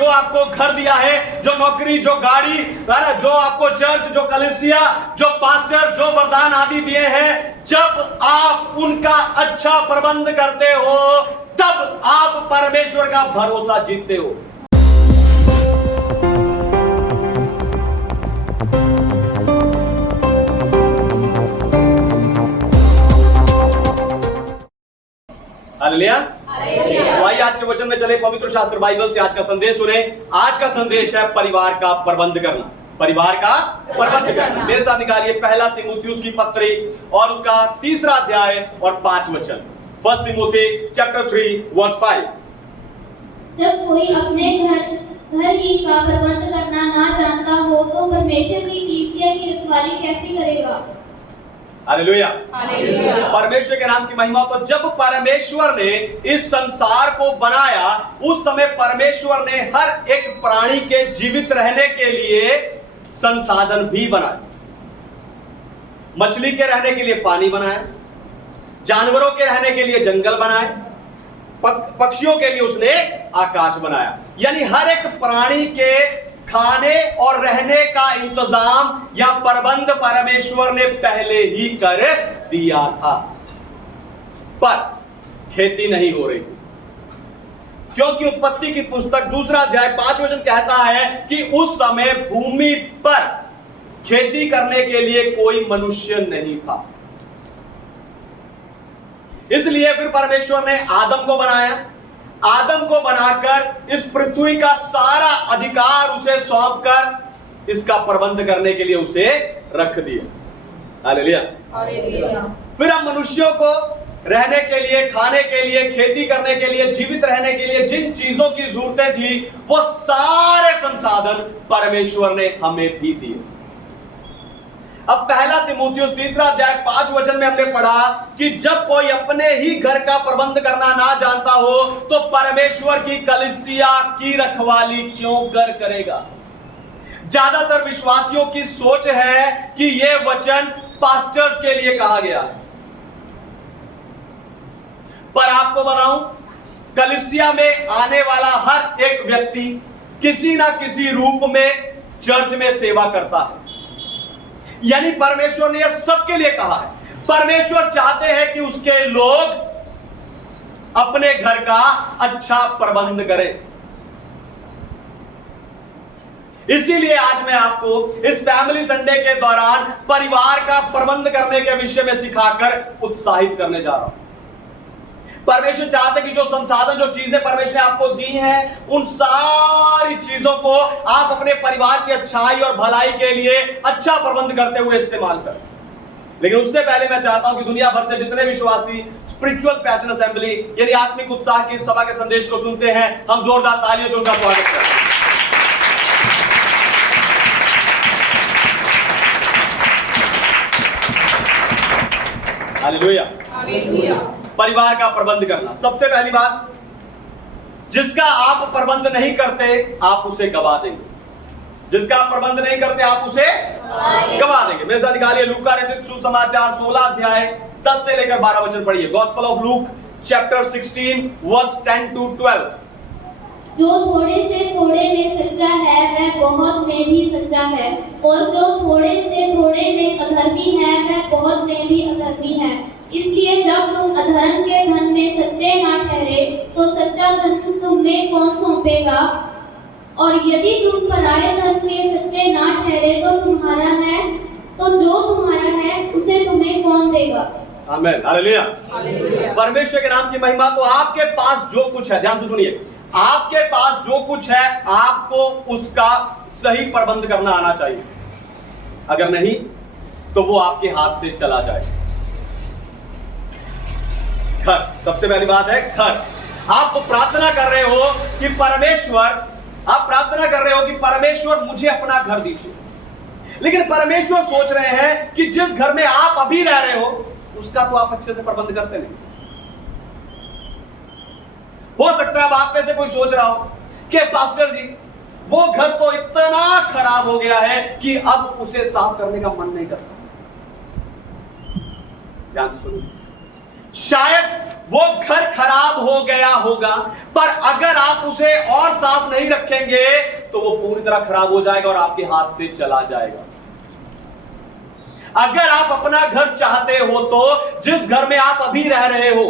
जो आपको घर दिया है, जो नौकरी, जो गाड़ी, जो आपको चर्च, जो कलीसिया, जो पास्टर, जो वरदान आदि दिए हैं, जब आप उनका अच्छा प्रबंध करते हो तब आप परमेश्वर का भरोसा जीतते हो। हालेलुया। तो आइए आज के वचन में चले, पवित्र शास्त्र बाइबल से आज का संदेश सुने। आज का संदेश है परिवार का प्रबंध करना। परिवार का प्रबंध करना। मेरे साथ निकालिए पहला तीमुथियुस की पत्री और उसका 3रा अध्याय और 5 वचन। First Timothy chapter 3 verse 5। जब कोई अपने घर ही का प्रबंध करना ना जानता हो तो परमेश्वर की कलीसिया की रखवाली कैसे करेगा। हालेलुया। परमेश्वर के नाम की महिमा। तो जब परमेश्वर ने इस संसार को बनाया उस समय परमेश्वर ने हर एक प्राणी के जीवित रहने के लिए संसाधन भी बनाए। मछली के रहने के लिए पानी बनाया, जानवरों के रहने के लिए जंगल बनाए, पक्षियों के लिए उसने आकाश बनाया। यानी हर एक प्राणी के खाने और रहने का इंतजाम या प्रबंध परमेश्वर ने पहले ही कर दिया था, पर खेती नहीं हो रही क्योंकि उत्पत्ति की पुस्तक 2रा अध्याय 5 वचन कहता है कि उस समय भूमि पर खेती करने के लिए कोई मनुष्य नहीं था। इसलिए फिर परमेश्वर ने आदम को बनाया। आदम को बनाकर इस पृथ्वी का सारा अधिकार उसे सौंपकर इसका प्रबंध करने के लिए उसे रख दिया। हालेलुया। फिर हम मनुष्यों को रहने के लिए, खाने के लिए, खेती करने के लिए, जीवित रहने के लिए जिन चीजों की जरूरतें थी वो सारे संसाधन परमेश्वर ने हमें भी दिए। अब पहला तीमुथियुस 3रा अध्याय 5 वचन में हमने पढ़ा कि जब कोई अपने ही घर का प्रबंध करना ना जानता हो तो परमेश्वर की कलीसिया की रखवाली क्यों करेगा। ज्यादातर विश्वासियों की सोच है कि यह वचन पास्टर्स के लिए कहा गया है, पर आपको बताऊं कलीसिया में आने वाला हर एक व्यक्ति किसी ना किसी रूप में चर्च में सेवा करता है। यानी परमेश्वर ने यह सबके लिए कहा है। परमेश्वर चाहते हैं कि उसके लोग अपने घर का अच्छा प्रबंध करें। इसीलिए आज मैं आपको इस फैमिली संडे के दौरान परिवार का प्रबंध करने के विषय में सिखाकर उत्साहित करने जा रहा हूं। परमेश्वर चाहते कि जो संसाधन, जो चीजें परमेश्वर ने आपको दी हैं, उन सारी चीजों को आप अपने परिवार की अच्छाई और भलाई के लिए अच्छा प्रबंध करते हुए इस्तेमाल करें। लेकिन उससे पहले मैं चाहता हूं कि दुनिया भर से जितने विश्वासी स्पिरिचुअल पैशन असेंबली यानी आत्मिक उत्साह की सभा के संदेश को सुनते हैं, हम जोरदार तालियों से उनका स्वागत करें। हालेलुया। परिवार का प्रबंध करना। सबसे पहली बात, जिसका आप प्रबंध नहीं करते आप उसे गवा देंगे। जिसका आप प्रबंध नहीं करते आप उसे गवा देंगे। मेरे साथ निकालिए लूका रचित सुसमाचार 16 अध्याय 10 से लेकर 12 वचन पढ़िए। Gospel of Luke chapter 16 verse 10 to 12। जो थोड़े से थोड़े में सच्चा है वह बहुत में भी सच्चा है, और जो थोड़े से थोड़े में अधर्मी है वह बहुत में भी अधर्मी है। इसलिए जब तुम अधर्म के धन में सच्चे ना ठहरे तो सच्चा धन तुम्हें कौन सौंपेगा, और यदि तुम पराये धन में सच्चे ना ठहरे तो तुम्हारा है, तो जो तुम्हारा है उसे तुम्हें कौन देगा। आमीन। हालेलुया। परमेश्वर के नाम की महिमा। तो आपके पास जो कुछ है, ध्यान से सुनिए, आपके पास जो कुछ है आपको उसका सही प्रबंध करना आना चाहिए। अगर नहीं तो वो आपके हाथ से चला जाए। घर, सबसे पहली बात है घर। आप तो प्रार्थना कर रहे हो कि परमेश्वर, आप प्रार्थना कर रहे हो कि परमेश्वर मुझे अपना घर दीजिए, लेकिन परमेश्वर सोच रहे हैं कि जिस घर में आप अभी रह रहे हो उसका तो आप अच्छे से प्रबंध करते नहीं। हो सकता है अब आप में से कोई सोच रहा हो कि पास्टर जी वो घर तो इतना खराब हो गया है कि अब उसे साफ करने का मन नहीं करता। ध्यान से सुनिए, शायद वो घर खराब हो गया होगा, पर अगर आप उसे और साफ नहीं रखेंगे तो वो पूरी तरह खराब हो जाएगा और आपके हाथ से चला जाएगा। अगर आप अपना घर चाहते हो तो जिस घर में आप अभी रह रहे हो,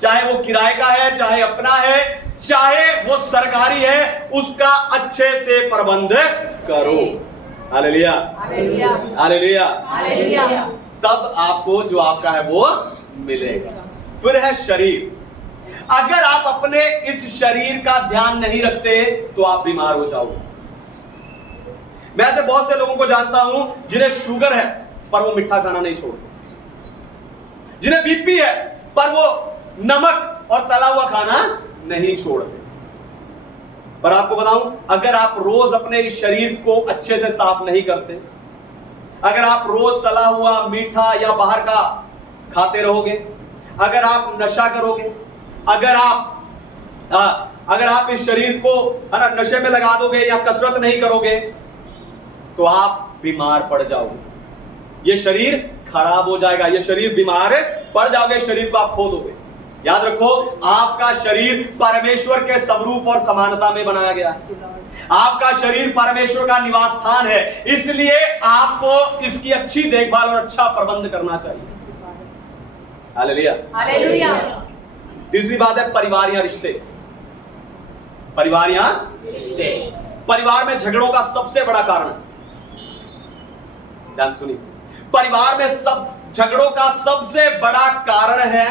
चाहे वो किराए का है, चाहे अपना है, चाहे वो सरकारी है, उसका अच्छे से प्रबंध करो। Hallelujah, hallelujah, hallelujah. हालेलुया। तब आपको जो आपका है वो मिलेगा। फिर है शरीर। अगर आप अपने इस शरीर का ध्यान नहीं रखते तो आप बीमार हो जाओगे। मैं ऐसे बहुत से लोगों को जानता हूं जिन्हें शुगर है पर वो मिठा खाना नहीं छोड़ते, जिन्हें बीपी है पर वो नमक और तला हुआ खाना नहीं छोड़ते। पर आपको बताऊं, अगर आप रोज अपने इस शरीर को अच्छे से साफ नहीं करते, अगर आप रोज तला हुआ मीठा या बाहर का खाते रहोगे, अगर आप नशा करोगे, अगर आप इस शरीर को नशे में लगा दोगे या कसरत नहीं करोगे तो आप बीमार पड़ जाओगे। ये शरीर खराब हो जाएगा, ये शरीर बीमार पड़ जाओगे, शरीर को आप खो दोगे। याद रखो, आपका शरीर परमेश्वर के स्वरूप और समानता में बनाया गया है। आपका शरीर परमेश्वर का निवास स्थान है, इसलिए आपको इसकी अच्छी देखभाल और अच्छा प्रबंध करना चाहिए। Hallelujah, hallelujah. तीसरी बात है परिवार या रिश्ते। परिवार या रिश्ते। परिवार में झगड़ों का सबसे बड़ा कारण, ध्यान सुनिए, परिवार में सब झगड़ों का सबसे बड़ा कारण है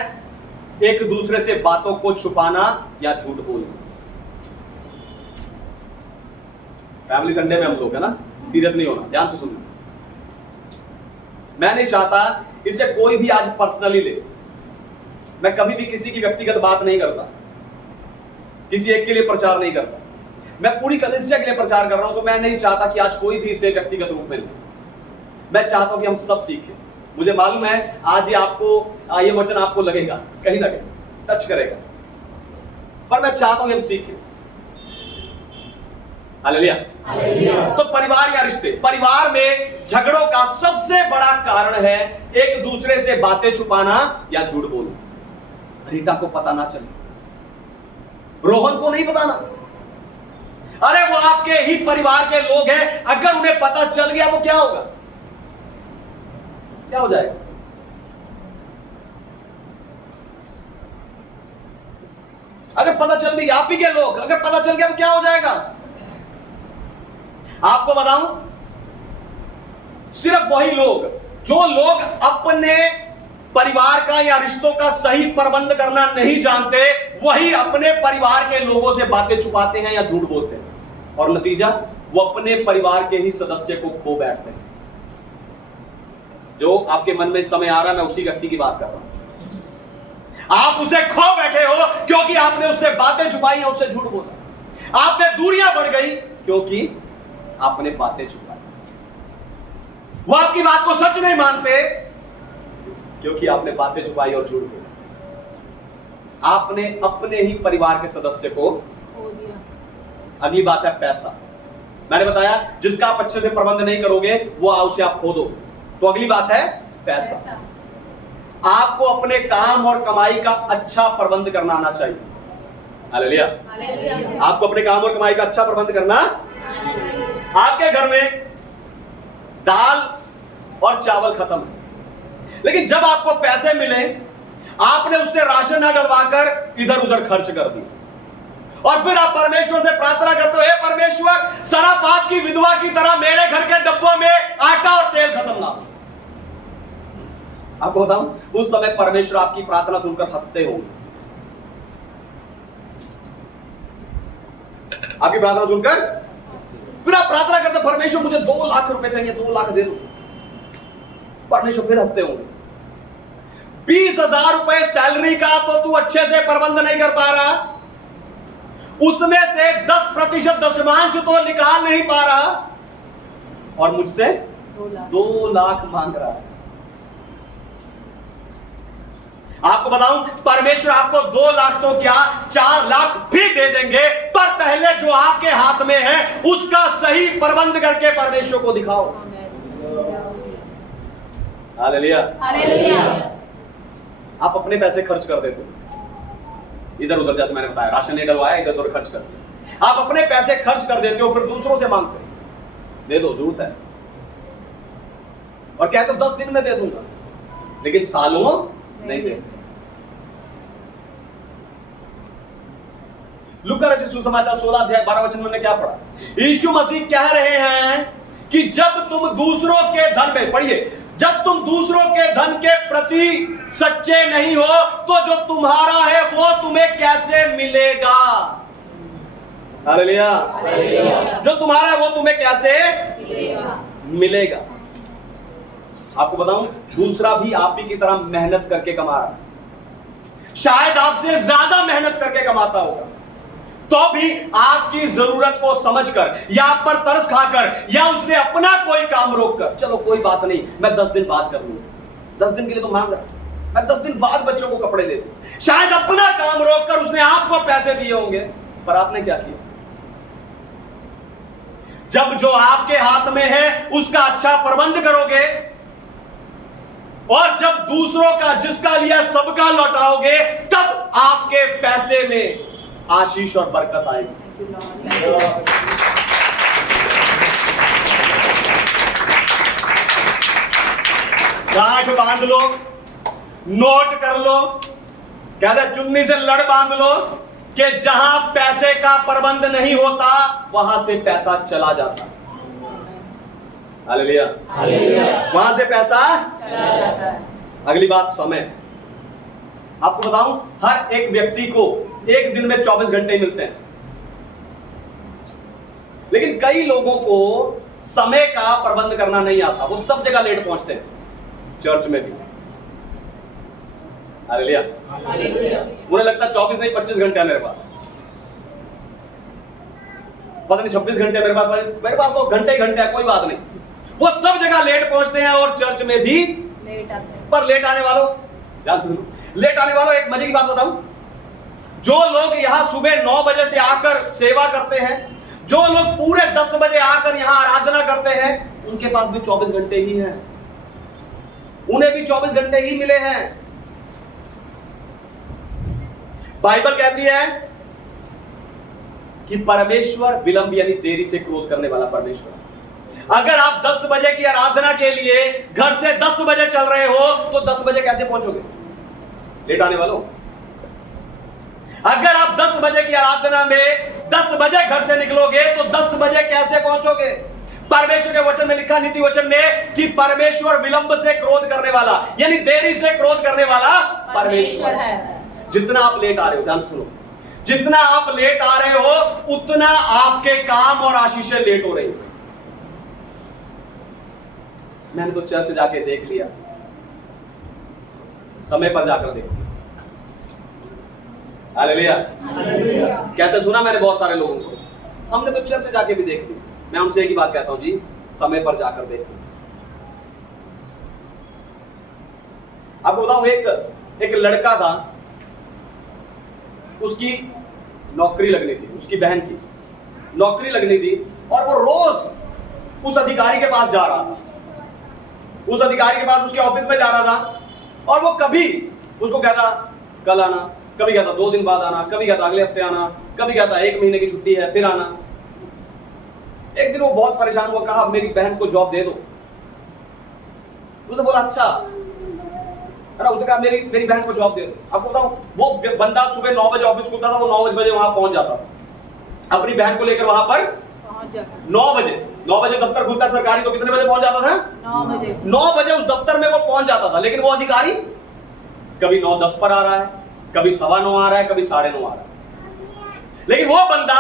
एक दूसरे से बातों को छुपाना या झूठ बोलना। फैमिली संडे में हम लोग है ना, सीरियस नहीं होना, ध्यान से सुनना। मैं नहीं चाहता इसे कोई भी आज पर्सनली ले। मैं कभी भी किसी की व्यक्तिगत बात नहीं करता, किसी एक के लिए प्रचार नहीं करता। मैं पूरी कलीसिया के लिए प्रचार कर रहा हूं, तो मैं नहीं चाहता कि आज कोई भी इसे व्यक्तिगत रूप में ले। मैं चाहता हूं कि हम सब सीखें। मुझे मालूम है आज ये वचन आपको लगेगा, कहीं ना कहीं टच करेगा, पर मैं चाहता हूं कि हम सीखें। Hallelujah, hallelujah. तो परिवार या रिश्ते, परिवार में झगड़ों का सबसे बड़ा कारण है एक दूसरे से बातें छुपाना या झूठ बोलना। रीटा को पता ना चले, रोहन को नहीं बताना। अरे वो आपके ही परिवार के लोग हैं, अगर उन्हें पता चल गया तो क्या होगा? क्या हो जाएगा? अगर पता चल गई, आप ही के लोग, अगर पता चल गया तो क्या हो जाएगा? आपको बताऊं, सिर्फ वही लोग, जो लोग अपने परिवार का या रिश्तों का सही प्रबंध करना नहीं जानते, वही अपने परिवार के लोगों से बातें छुपाते हैं या झूठ बोलते हैं, और नतीजा वो अपने परिवार के ही सदस्य को खो बैठते हैं। जो आपके मन में इस समय आ रहा है, मैं उसी व्यक्ति की बात कर रहा हूं। आप उसे खो बैठे हो क्योंकि आपने उससे बातें छुपाई या उससे झूठ बोला। आपने दूरियां बढ़ गई क्योंकि आपने बातें छुपाई। वो आपकी बात को सच नहीं मानते क्योंकि आपने बातें छुपाई और झूठ बोला। आपने अपने ही परिवार के सदस्य को खो दिया। अगली बात है पैसा। मैंने बताया जिसका आप अच्छे से प्रबंध नहीं करोगे वो उसे आप खो दो। तो अगली बात है पैसा। आपको अपने काम और कमाई का अच्छा प्रबंध करना आना चाहिए। Hallelujah, hallelujah. आपको अपने काम और कमाई का अच्छा प्रबंध करना। आपके घर में दाल और चावल खत्म है, लेकिन जब आपको पैसे मिले आपने उससे राशन न डलवाकर इधर उधर खर्च कर दिया, और फिर आप परमेश्वर से प्रार्थना करते हो, हे परमेश्वर, सराफात की विधवा की तरह मेरे घर के डब्बों में आटा और तेल खत्म ना हो। आपको बताऊं, उस समय परमेश्वर आपकी प्रार्थना सुनकर हंसते होंगे। आपकी प्रार्थना सुनकर फिर आप प्रार्थना करते, परमेश्वर मुझे 2 लाख रुपए चाहिए, 2 लाख दे दो। परमेश्वर फिर हंसते होंगे। 20,000 रुपए सैलरी का तो तू अच्छे से प्रबंध नहीं कर पा रहा, उसमें से 10% दशमांश तो निकाल नहीं पा रहा, और मुझसे 2 लाख मांग रहा है। आपको बताऊं, परमेश्वर आपको 2 लाख तो क्या 4 लाख भी दे देंगे, पर पहले जो आपके हाथ में है उसका सही प्रबंध करके परमेश्वर को दिखाओ। Hallelujah, hallelujah. आप अपने पैसे खर्च कर देते हो इधर उधर, जैसे मैंने बताया राशन नहीं डलवाया, इधर उधर खर्च करते हो। आप अपने पैसे खर्च कर देते हो, फिर दूसरों से मांगते हो, दे दो जरूरत है, और कहते हो 10 दिन में दे दूंगा, लेकिन सालों नहीं देते। लूका रचित सुसमाचार 16 अध्याय 12 वचन में क्या पढ़ा? यीशु मसीह कह रहे हैं कि जब तुम दूसरों के धन में, पढ़िए, जब तुम दूसरों के धन के प्रति सच्चे नहीं हो तो जो तुम्हारा है वो तुम्हें कैसे मिलेगा? हालेलुया। जो तुम्हारा है वो तुम्हें कैसे मिलेगा? आपको बताऊं, दूसरा भी आप ही की तरह मेहनत करके कमा रहा है, शायद आपसे ज्यादा मेहनत करके कमाता होगा, तो भी आपकी जरूरत को समझकर या आप पर तरस खाकर या उसने अपना कोई काम रोककर, चलो कोई बात नहीं मैं 10 दिन बाद कर लूंगा, 10 दिन के लिए तो मांग रहा, मैं 10 दिन बाद बच्चों को कपड़े दे दूं, शायद अपना काम रोककर उसने आपको पैसे दिए होंगे, पर आपने क्या किया? जब जो आपके हाथ में है उसका अच्छा प्रबंध करोगे, और जब दूसरों का जिसका लिया सबका लौटाओगे, तब आपके पैसे में आशीष और बरकत आएगी। गांठ बांध लो, नोट कर लो, कहते चुन्नी से लड़ बांध लो कि जहां पैसे का प्रबंध नहीं होता वहां से पैसा चला जाता। हालेलुया, वहां से पैसा चला जाता है। अगली बात, समय। आपको बताऊं, हर एक व्यक्ति को एक दिन में 24 घंटे मिलते हैं, लेकिन कई लोगों को समय का प्रबंध करना नहीं आता, वो सब जगह लेट पहुंचते हैं, चर्च में भी। हालेलुया। उन्हें लगता है 24 नहीं 25 घंटे है मेरे पास, पता नहीं 26 घंटे मेरे पास तो घंटे ही घंटे है, कोई बात नहीं। वो सब जगह लेट पहुंचते हैं और चर्च में भी लेट आते हैं। पर लेट आने वालों, ध्यान सुनो, लेट आने वालों एक मजे की बात बताऊं, जो लोग यहां सुबह 9 बजे से आकर सेवा करते हैं, जो लोग पूरे 10 बजे आकर यहां आराधना करते हैं, उनके पास भी 24 घंटे ही हैं, उन्हें भी 24 घंटे ही मिले हैं। बाइबल कहती है कि परमेश्वर विलंब यानी देरी से क्रोध करने वाला परमेश्वर। अगर आप 10 बजे की आराधना के लिए घर से 10 बजे चल रहे हो तो 10 बजे कैसे पहुंचोगे? लेट आने वालों, अगर आप 10 बजे की आराधना में 10 बजे घर से निकलोगे तो 10 बजे कैसे पहुंचोगे? परमेश्वर के वचन में लिखा, नीति वचन में, कि परमेश्वर विलंब से क्रोध करने वाला यानी देरी से क्रोध करने वाला परमेश्वर है। जितना आप लेट आ रहे हो, ध्यान सुनो, जितना आप लेट आ रहे हो उतना आपके काम और आशीषें लेट हो रही है। मैंने तो चर्च जाके देख लिया, समय पर जाकर देख लिया। हालेलुया। कहते सुना मैंने बहुत सारे लोगों को, हमने तो चर्च जाके भी देख लिया। मैं उनसे एक ही बात कहता हूं जी, समय पर जाकर देख लिया। आपको बताऊं, एक लड़का था, उसकी नौकरी लगनी थी, उसकी बहन की नौकरी लगनी थी, और वो रोज उस अधिकारी के पास जा रहा था, उस अधिकारी के पास उसके ऑफिस में जा रहा था, और वो कभी उसको कहता कल आना, कभी कहता 2 दिन बाद आना, कभी कहता अगले हफ्ते आना, कभी कहता 1 महीने की छुट्टी है फिर आना। एक दिन वो बहुत परेशान हुआ, कहा मेरी बहन को जॉब दे दो। उसने बोला अच्छा, है ना, उसने कहा मेरी बहन को जॉब दे दो। आपको बताऊं, वो बंदा सुबह 9 बजे ऑफिस खुलता था, वो 9 बजे वहां पहुंच जाता था, अपनी बहन को लेकर वहां पर 9 बजे दफ्तर खुलता है सरकारी, तो कितने बजे पहुंच जाता था? 9 बजे उस दफ्तर में वो पहुंच जाता था। लेकिन वो अधिकारी कभी 9:10 पर आ रहा है, कभी 9:15 आ रहा है, कभी 9:30 आ रहा है, लेकिन वो बंदा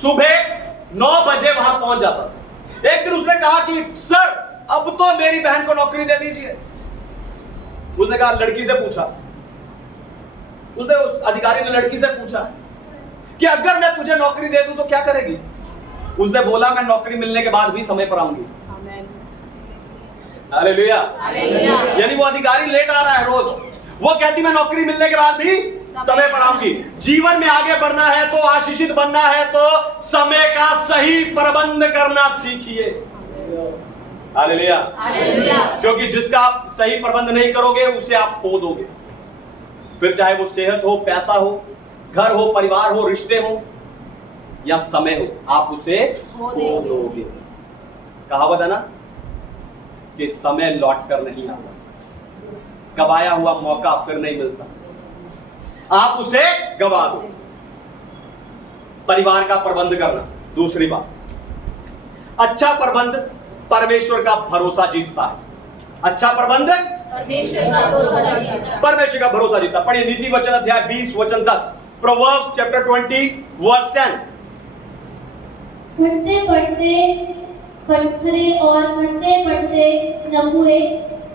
सुबह 9 बजे वहां पहुंच जाता था। एक दिन उसने कहा कि सर अब तो मेरी बहन को नौकरी दे दीजिए। उसने कहा, लड़की से पूछा, उसने उस अधिकारी ने लड़की से पूछा कि अगर मैं तुझे नौकरी दे दूं तो क्या करेगी? उसने बोला मैं नौकरी मिलने के बाद भी समय पर आऊंगी। हालेलुया। यानी वो अधिकारी लेट आ रहा है रोज, वो कहती मैं नौकरी मिलने के बाद भी समय पर आऊंगी। जीवन में आगे बढ़ना है तो, आशीषित बनना है तो समय का सही प्रबंध करना सीखिए। हालेलुया। हालेलुया। क्योंकि जिसका आप सही प्रबंध नहीं करोगे उसे आप खो दोगे। फिर चाहे वो सेहत हो, पैसा हो, घर हो, परिवार हो, रिश्ते हो या समय हो, आप उसे खो दोगे। कहावत है ना कि समय लौट कर नहीं आता, गवाया हुआ मौका फिर नहीं मिलता, आप उसे गवा दो। परिवार का प्रबंध करना। दूसरी बात, अच्छा प्रबंध परमेश्वर का भरोसा जीतता है। अच्छा प्रबंध परमेश्वर का भरोसा जीतता है। परमेश्वर का भरोसा जीतता। पढ़िए नीति वचन अध्याय 20 वचन 10, प्रोवर्ब्स चैप्टर 20 वर्स 10। फटते फटते पत्थरे और फटते फटते नपुए,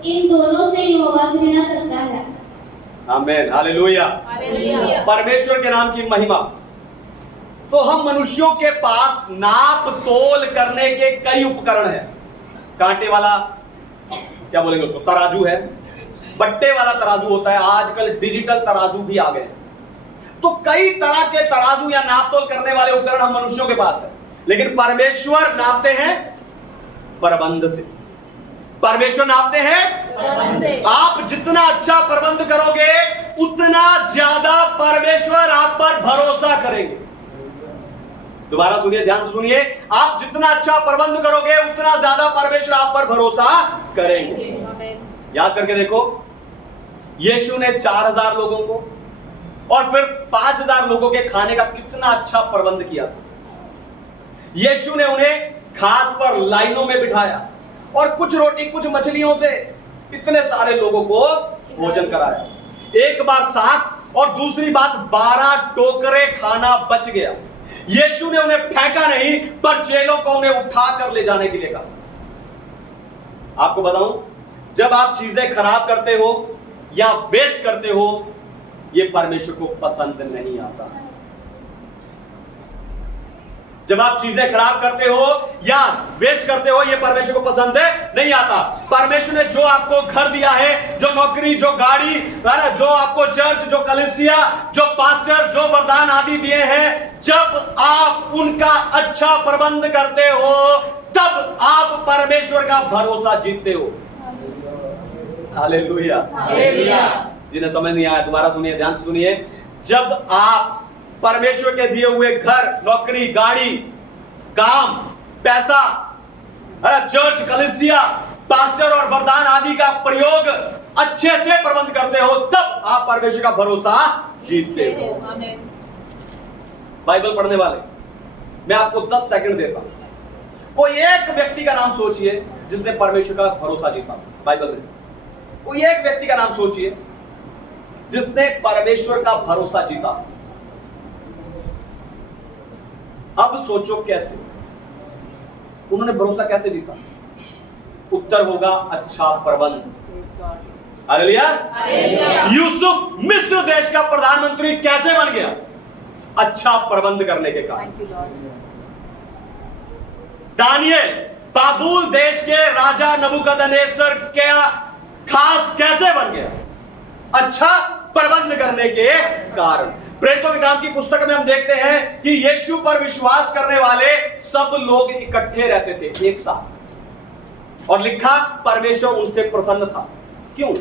इन दोनों से यहोवा घृणा करता है। आमीन, हालेलुया। हालेलुया। परमेश्वर के नाम की महिमा। तो हम मनुष्यों के पास नाप तोल करने के कई उपकरण हैं। कांटे वाला, क्या बोलेंगे उसको, तराजू है, बट्टे वाला तराजू होता है, आजकल डिजिटल तराजू भी आ गए। तो कई तरह के तराजू या नाप तोल करने वाले उपकरण हम मनुष्यों के पास है, लेकिन परमेश्वर नापते हैं प्रबंध से। परमेश्वर नापते हैं प्रबंध से। आप जितना अच्छा प्रबंध करोगे उतना ज्यादा परमेश्वर आप पर भरोसा करेंगे। दोबारा सुनिए, ध्यान से सुनिए, आप जितना अच्छा प्रबंध करोगे उतना ज्यादा परमेश्वर आप पर भरोसा करेंगे। याद करके देखो, यीशु ने 4000 लोगों को और फिर 5000 लोगों के खाने का कितना अच्छा प्रबंध किया था। यीशु ने उन्हें घास पर लाइनों में बिठाया और कुछ रोटी कुछ मछलियों से इतने सारे लोगों को भोजन कराया। एक बार 7 और दूसरी बात 12 टोकरे खाना बच गया। यीशु ने उन्हें फेंका नहीं, पर चेलों को उन्हें उठा कर ले जाने के लिए कहा। आपको बताऊं, जब आप चीजें खराब करते हो या वेस्ट करते हो, यह परमेश्वर को पसंद नहीं आता। जब आप चीजें खराब करते हो या वेस्ट करते हो, यह परमेश्वर को पसंद नहीं आता। परमेश्वर ने जो आपको घर दिया है, जो नौकरी, जो गाड़ी, जो आपको चर्च, जो कलीसिया, जो पास्टर, जो वरदान आदि दिए हैं, जब आप उनका अच्छा प्रबंध करते हो तब आप परमेश्वर का भरोसा जीतते हो। हालेलुया। हालेलुया। जिन्हें समझ नहीं आया दोबारा सुनिए, ध्यान से सुनिए। जब आप परमेश्वर के दिए हुए घर, नौकरी, गाड़ी, काम, पैसा, चर्च, कलीसिया, पास्टर और वरदान आदि का प्रयोग अच्छे से प्रबंध करते हो, तब आप परमेश्वर का भरोसा जीतते हो। आमीन। बाइबल पढ़ने वाले, मैं आपको 10 सेकंड देता हूं। कोई एक व्यक्ति का नाम सोचिए जिसने परमेश्वर का भरोसा जीता बाइबल में से। कोई एक व्यक्ति का नाम सोचिए जिसने परमेश्वर का भरोसा जीता। अब सोचो कैसे उन्होंने भरोसा कैसे जीता। उत्तर होगा अच्छा प्रबंध। हालेलुया। हालेलुया। यूसुफ मिस्र देश का प्रधानमंत्री कैसे बन गया? अच्छा प्रबंध करने के कारण। Thank you Lord. दानियल बाबुल देश के राजा नबूकदनेस्सर के खास कैसे बन गया? अच्छा प्रबंध करने के कारण। प्रेरितों के काम की पुस्तक में हम देखते हैं कि यीशु पर विश्वास करने वाले सब लोग इकट्ठे रहते थे एक साथ, और लिखा परमेश्वर उनसे प्रसन्न था। क्यों?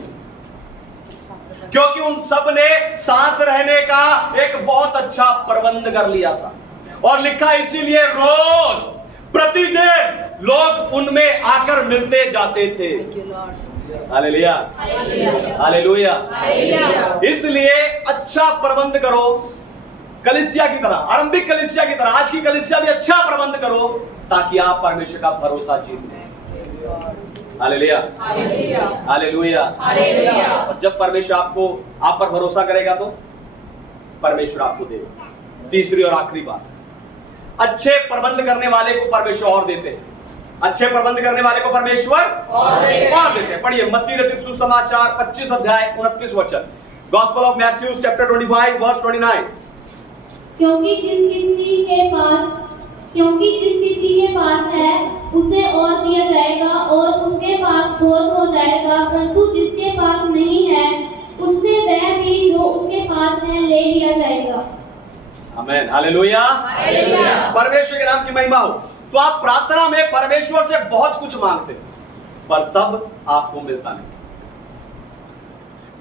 क्योंकि उन सब ने साथ रहने का एक बहुत अच्छा प्रबंध कर लिया था। और लिखा इसीलिए रोज प्रतिदिन लोग उनमें आकर मिलते जाते थे। Thank you Lord. Hallelujah. Hallelujah. Hallelujah. इसलिए अच्छा प्रबंध करो, कलीसिया की तरह, आरंभिक कलीसिया की तरह आज की कलीसिया भी अच्छा प्रबंध करो, ताकि आप परमेश्वर का भरोसा जीत लें। हालेलुया। हालेलुया। हालेलुया। हालेलुया। और जब परमेश्वर आप पर भरोसा करेगा तो परमेश्वर आपको देगा। तीसरी और आखिरी बात, अच्छे प्रबंध करने वाले को परमेश्वर और देते हैं। अच्छे प्रबंध करने वाले को परमेश्वर और देते हैं। पढ़िए मत्ती रचित सुसमाचार 25 अध्याय 29 वचन, gospel of Matthew chapter 25 verse 29। क्योंकि जिस किसी के पास है उसे और दिया जाएगा और उसके पास बहुत हो जाएगा, परंतु जिसके पास नहीं है उससे वह भी जो उसके पास है ले लिया जाएगा। आमीन। हालेलुया। हालेलुया। परमेश्वर के नाम की महिमा हो। तो आप प्रार्थना में परमेश्वर से बहुत कुछ मांगते हैं, पर सब आपको मिलता नहीं।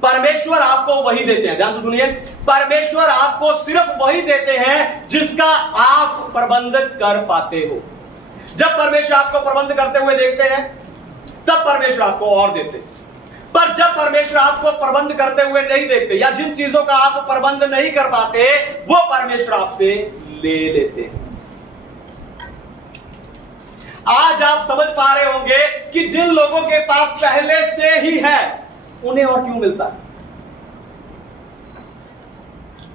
परमेश्वर आपको वही देते हैं, ध्यान से सुनिए, परमेश्वर आपको सिर्फ वही देते हैं जिसका आप प्रबंधित कर पाते हो। जब परमेश्वर आपको प्रबंध करते हुए देखते हैं तब परमेश्वर आपको और देते हैं, पर जब परमेश्वर आपको प्रबंध करते हुए नहीं देखते या जिन चीजों का आप प्रबंध नहीं कर पाते वो परमेश्वर आपसे ले लेते हैं। आज आप समझ पा रहे होंगे कि जिन लोगों के पास पहले से ही है उन्हें और क्यों मिलता है।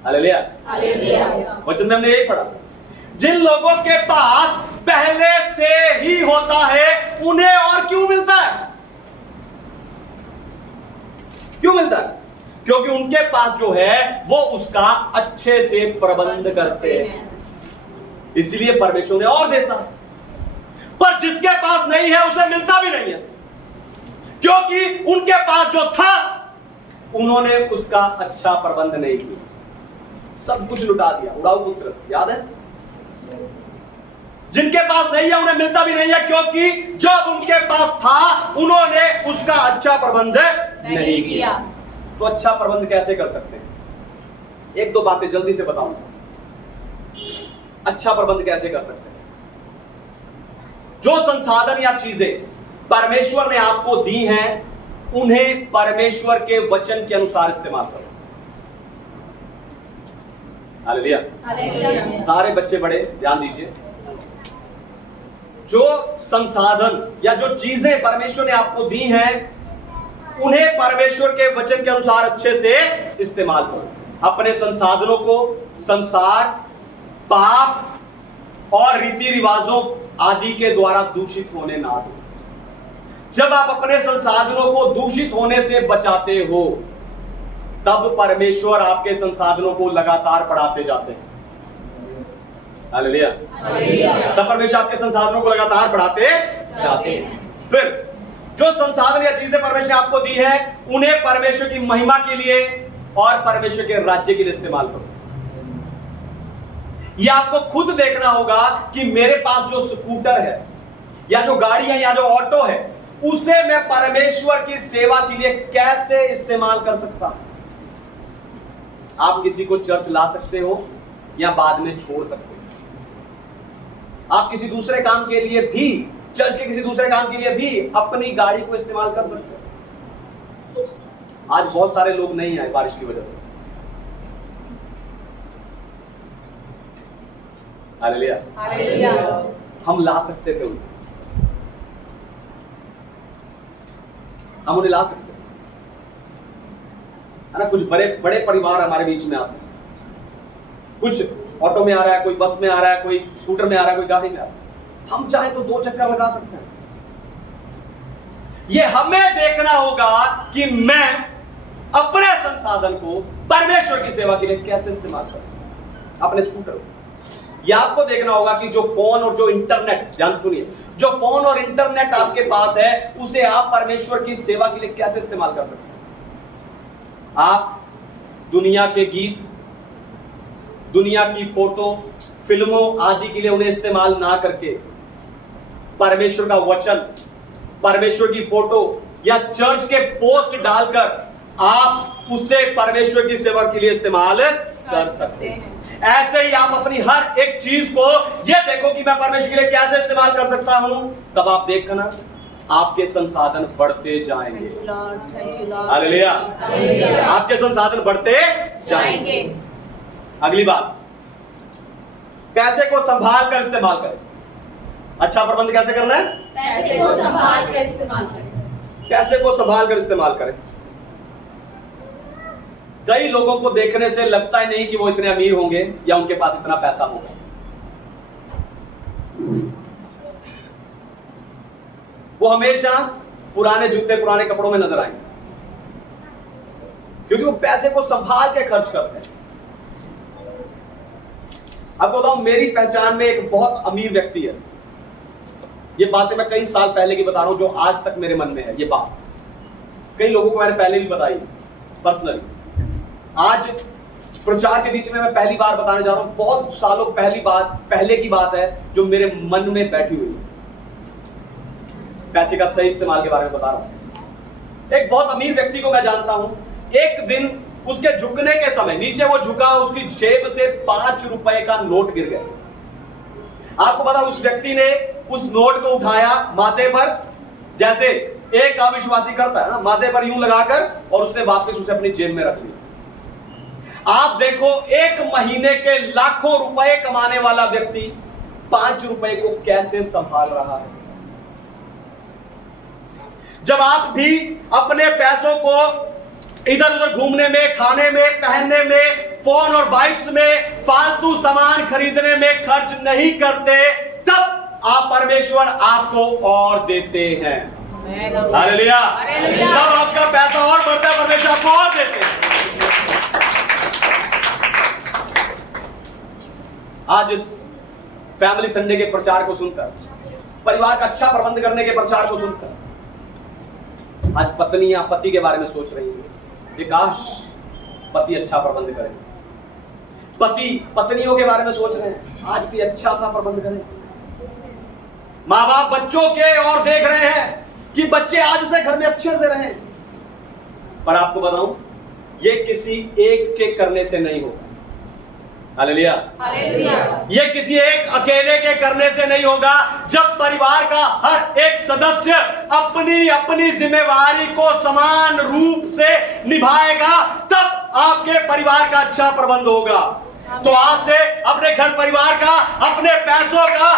Hallelujah, hallelujah. वचन में हमने यही पढ़ा, जिन लोगों के पास पहले से ही होता है उन्हें और क्यों मिलता है। क्यों मिलता है? क्योंकि उनके पास जो है वो उसका अच्छे से प्रबंध करते हैं, इसलिए परमेश्वर ने और देता है। पर जिसके पास नहीं है उसे मिलता भी नहीं है, क्योंकि उनके पास जो था उन्होंने उसका अच्छा प्रबंध नहीं किया, सब कुछ लुटा दिया। उड़ाऊ पुत्र याद है? जिनके पास नहीं है उन्हें मिलता भी नहीं है, क्योंकि जब उनके पास था उन्होंने उसका अच्छा प्रबंध नहीं किया। तो अच्छा प्रबंध कैसे कर सकते हैं? एक दो बातें जल्दी से बताऊंगा। अच्छा प्रबंध कैसे कर सकते हैं? जो संसाधन या चीजें परमेश्वर ने आपको दी हैं उन्हें परमेश्वर के वचन के अनुसार इस्तेमाल करो। Hallelujah, hallelujah. सारे बच्चे बड़े ध्यान दीजिए, जो संसाधन या जो चीजें परमेश्वर ने आपको दी हैं उन्हें परमेश्वर के वचन के अनुसार अच्छे से इस्तेमाल करो। अपने संसाधनों को संसार, पाप और रीति रिवाजों आदि के द्वारा दूषित होने ना दो। जब आप अपने संसाधनों को दूषित होने से बचाते हो तब परमेश्वर आपके संसाधनों को लगातार बढ़ाते जाते हैं। हालेलुया, तब परमेश्वर आपके संसाधनों को लगातार बढ़ाते जाते हैं। फिर जो संसाधन या चीजें परमेश्वर ने आपको दी है उन्हें परमेश्वर की महिमा के लिए और परमेश्वर के राज्य के लिए इस्तेमाल करो। यह आपको खुद देखना होगा कि मेरे पास जो स्कूटर है या जो गाड़ी है या जो ऑटो है उसे मैं परमेश्वर की सेवा के लिए कैसे इस्तेमाल कर सकता हूं। आप किसी को चर्च ला सकते हो या बाद में छोड़ सकते हो। आप किसी दूसरे काम के लिए भी, चर्च के किसी दूसरे काम के लिए भी अपनी गाड़ी को इस्तेमाल कर सकते हो। आज बहुत सारे लोग नहीं आए बारिश की वजह से। Hallelujah, hallelujah. हम ला सकते थे उन्हें, हम उन्हें ला सकते है ना। कुछ बड़े बड़े परिवार हमारे बीच में आते हैं, कुछ ऑटो में आ रहा है, कोई बस में आ रहा है, कोई स्कूटर में आ रहा है, कोई गाड़ी में आ रहा है। हम चाहे तो 2 चक्कर लगा सकते हैं। ये हमें देखना होगा कि मैं अपने संसाधन को परमेश्वर की सेवा के लिए कैसे इस्तेमाल करूं। अपने स्कूटर को यह आपको देखना होगा कि जो फोन और जो इंटरनेट, ध्यान सुनिए, जो फोन और इंटरनेट आपके पास है उसे आप परमेश्वर की सेवा के लिए कैसे इस्तेमाल कर सकते हैं। आप दुनिया के गीत, दुनिया की फोटो, फिल्मों आदि के लिए उन्हें इस्तेमाल ना करके परमेश्वर का वचन, परमेश्वर की फोटो या चर्च के पोस्ट डालकर आप उससे परमेश्वर की सेवा के लिए इस्तेमाल कर सकते हैं। ऐसे ही आप अपनी हर एक चीज को यह देखो कि मैं परमेश्वर के लिए कैसे इस्तेमाल कर सकता हूं, तब आप देखना आपके संसाधन बढ़ते जाएंगे। हालेलुया, आपके संसाधन बढ़ते जाएंगे। अगली बात, पैसे को संभाल कर इस्तेमाल करें। अच्छा प्रबंध कैसे करना है? पैसे को संभाल कर इस्तेमाल करें। पैसे को संभाल कर इस्तेमाल करें। कई लोगों को देखने से लगता ही नहीं कि वो इतने अमीर होंगे या उनके पास इतना पैसा होगा। वो हमेशा पुराने जूते, पुराने कपड़ों में नजर आएंगे, क्योंकि वो पैसे को संभाल के खर्च करते हैं। आपको बताऊं, मेरी पहचान में एक बहुत अमीर व्यक्ति है। ये बातें मैं कई साल पहले की बता रहा हूं, जो आज तक मेरे मन में है। ये बात कई लोगों को मैंने पहले भी बताई पर्सनली। आज प्रचार के बीच में मैं पहली बार बताने जा रहा हूं। बहुत सालों पहले की बात है जो मेरे मन में बैठी हुई है। पैसे का सही इस्तेमाल के बारे में बता रहा हूं। एक बहुत अमीर व्यक्ति को मैं जानता हूं, एक दिन उसके झुकने के समय नीचे वो झुका, उसकी जेब से 5 रुपए का नोट गिर गया। आपको पता, उस व्यक्ति ने उस नोट को उठाया माथे पर, जैसे एक अविश्वासी करता है ना, माथे पर यूं लगाकर, और उसने वापस उसे अपनी जेब में रख लिया। आप देखो, एक महीने के लाखों रुपए कमाने वाला व्यक्ति 5 रुपए को कैसे संभाल रहा है। जब आप भी अपने पैसों को इधर उधर घूमने में, खाने में, पहनने में, फोन और बाइक्स में, फालतू सामान खरीदने में खर्च नहीं करते, तब आप परमेश्वर आपको और देते हैं। हालेलुया। तब आपका पैसा और बढ़ता है, परमेश्वर आपको और देते हैं। आज इस फैमिली संडे के प्रचार को सुनकर, परिवार का अच्छा प्रबंध करने के प्रचार को सुनकर, आज पत्नियां पति के बारे में सोच रही हैं कि काश पति अच्छा प्रबंध करे। पति पत्नियों के बारे में सोच रहे हैं, आज से अच्छा सा प्रबंध करें। माँ बाप बच्चों के और देख रहे हैं कि बच्चे आज से घर में अच्छे से रहें। पर आपको बताऊं, ये किसी एक के करने से नहीं होगा। हालेलुया। हालेलुया। ये किसी एक अकेले के करने से नहीं होगा। जब परिवार का हर एक सदस्य अपनी अपनी जिम्मेवारी को समान रूप से निभाएगा, तब आपके परिवार का अच्छा प्रबंध होगा। तो आज से अपने घर परिवार का, अपने पैसों का,